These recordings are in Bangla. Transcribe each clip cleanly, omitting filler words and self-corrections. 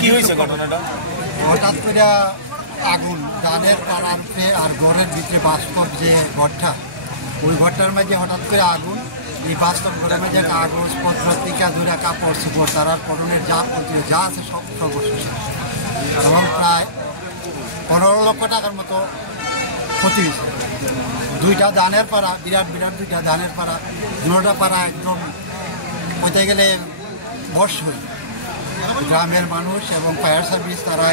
কি হয়েছে ঘটনাটা? হঠাৎ করে আগুন ধানের পাড়ার উপরে আর ঘরের ভিতরে বাস্তব যে ঘরটা, ওই ঘরটার মাঝে হঠাৎ করে আগুন। এই বাস্তব ঘরের মাঝে কাগজপত্র টিকা ধরে কাপড় চোপড় তারা পরনের যা আছে সব সর্বশেষ, এবং প্রায় 15 লক্ষ টাকার মতো ক্ষতি হয়েছে। দুইটা ধানের পাড়া, বিরাট বিরাট দুইটা ধানের পাড়া, দুটা পাড়া একদম বলতে গেলে বর্ষ হয়ে গ্রামের মানুষ এবং ফায়ার সার্ভিস তারা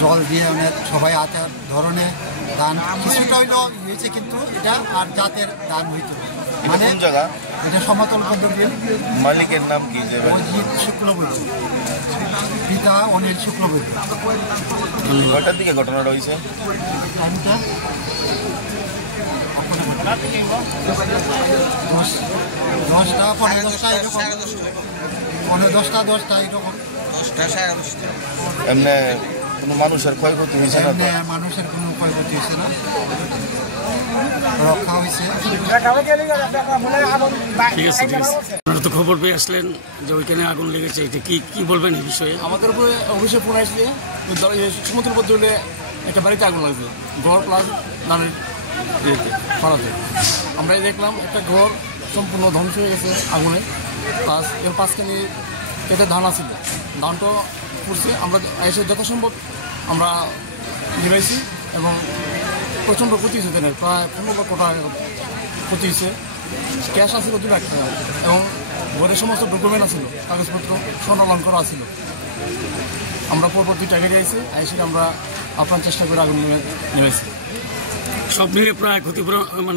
জল দিয়ে অনেক সবাই আছে ধরনের ধান কিছুটা হইল হয়েছে, কিন্তু এটা আর জাতের ধান হইত মানে জায়গা এটা সমতল পদ্ধতি। মালিকের নাম কি? অজিত শুক্লবৈদ্য, পিতা অনিল শুক্লবৈদ্য। কটার দিকে ঘটনাটা হয়েছে? টাইমটা 10টা 10:10 এরকম, 10:10 এরকম। এমনি কোনো মানুষের ক্ষয়ক্ষতি হয়েছে না? মানুষের কোনো ক্ষয়ক্ষতি হয়েছে না, রক্ষা হয়েছে। ঠিক আছে, ঠিক আছে। আপনারা তো খবর পেয়ে আসলেন যে ওইখানে আগুন লেগেছে, এটা কি বলবেন এই বিষয়ে? আমাদের উপরে অবশ্যই ফোন আসছে সমুদ্র পদ্ধতিতে একটা বাড়িতে আগুন লাগছে, ঘর প্লাস ধানের পাড়াতে। আমরা দেখলাম একটা ঘর সম্পূর্ণ ধ্বংস হয়ে গেছে আগুনে, প্লাস এর পাঁচখানি কেটে ধান আছিল, ধানটা পড়ছে। আমরা এসে যথাসম্ভব আমরা নিবাইছি এবং প্রচণ্ড ক্ষতি হয়েছে ধানের, প্রায় 15 লক্ষ টাকা ক্ষতি হয়েছে। ক্যাশ আসছিল 2 লাখ টাকা এবং ঘরের সমস্ত ডকুমেন্ট আছিল, কাগজপত্র স্বর্ণালঙ্কর করা আছিল। আমরা পরবর্তী টাকা দিয়েছি, এসে আমরা আপনার চেষ্টা করে আগুন নেমেছি। সব মিলিয়ে প্রায়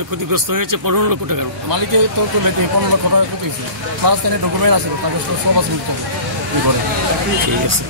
ক্ষতিগ্রস্ত হয়েছে 15 লক্ষ টাকা। মালিকের তো 15 লক্ষ টাকা ক্ষতি হয়েছে, প্লাস ডকুমেন্ট আছে, কাগজপত্র সব আছে। ঠিক আছে।